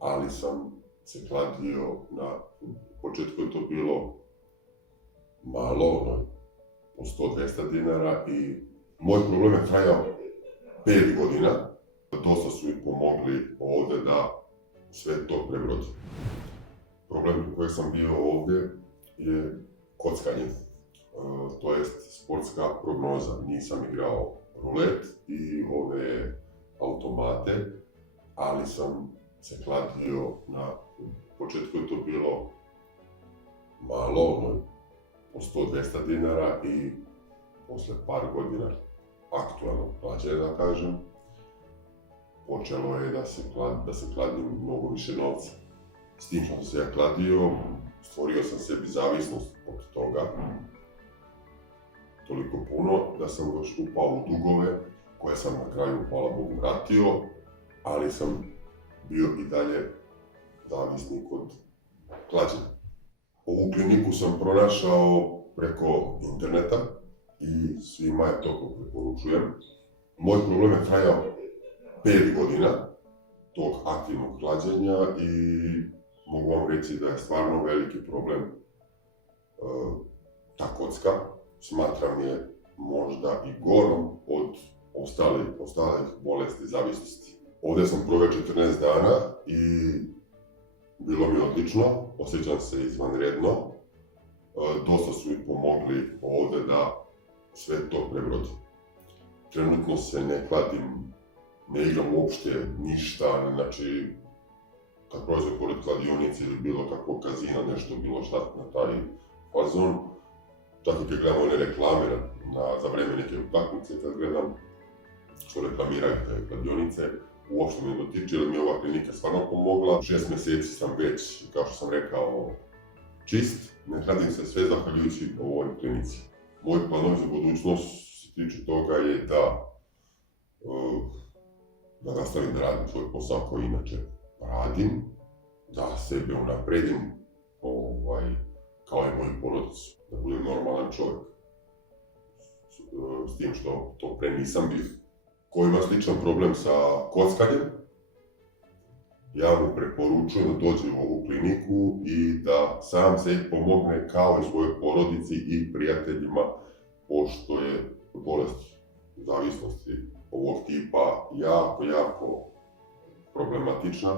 ali sam se kladio na početku je to bilo malo, po 100-200 dinara i moj problem je trajao 5 godina. Dosta su mi pomogli ovdje da sve to prebrodim. Problem u kojem sam bio ovdje je kockanje, to jest sportska prognoza. Nisam igrao rulet i ove automate, ali sam se kladio na početku je to bilo malo, po 100-200 dinara i posle par godina aktualnog klađenja, da kažem, počelo je da se kladim mnogo više novca. S tim što sam se ja kladio, stvorio sam sebi zavisnost od toga toliko puno da sam još upao u dugove koje sam na kraju, hvala Bogu, vratio, ali sam bio i dalje zavisnik od klađenja. Ovu kliniku sam pronašao preko interneta i svima je to preporučujem. Moj problem je trajao 5 godina tog aktivnog klađenja i mogu vam reći da je stvarno veliki problem ta kocka. Smatram je možda i gorom od ostalih bolesti zavisnosti. Ovdje sam proveo 14 dana i bilo mi odlično, osjećam se izvanredno. Dosta su mi pomogli ovdje da sve to prebrodim. Trenutno se ne kladim, ne igram uopšte ništa, znači kad prolazim pored kladionice ili bilo kakvog kazina, nešto bilo šta na taj fazon, čak i kad gledam one reklame za vreme neke utakmice, kad gledam što reklamiraju te kladionice, uopšte me dotiče, jer mi je ova klinika stvarno pomogla. 6 mjeseci sam već, kao što sam rekao, čist, ne kladim se sve zahvaljujući ovoj klinici. Moj planovi za budućnost se tiču toga je da nastavim da radim svoj posao koji inače radim, da sebe unapredim kao i moju porodicu, da budem normalan čovjek. S tim što to pre nisam bio. Ko ima sličan problem sa kockanjem, ja mu preporučujem da dođe u ovu kliniku i da sam sebi pomogne kao i svojoj porodici i prijateljima, pošto je bolest zavisnosti ovog tipa jako problematična,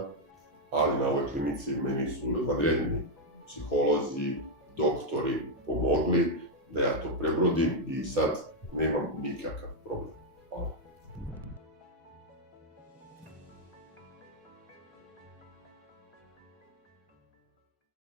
ali na ovoj klinici meni su izvanredni psiholozi, doktori pomogli da ja to prebrodim i sad nemam nikakav problem.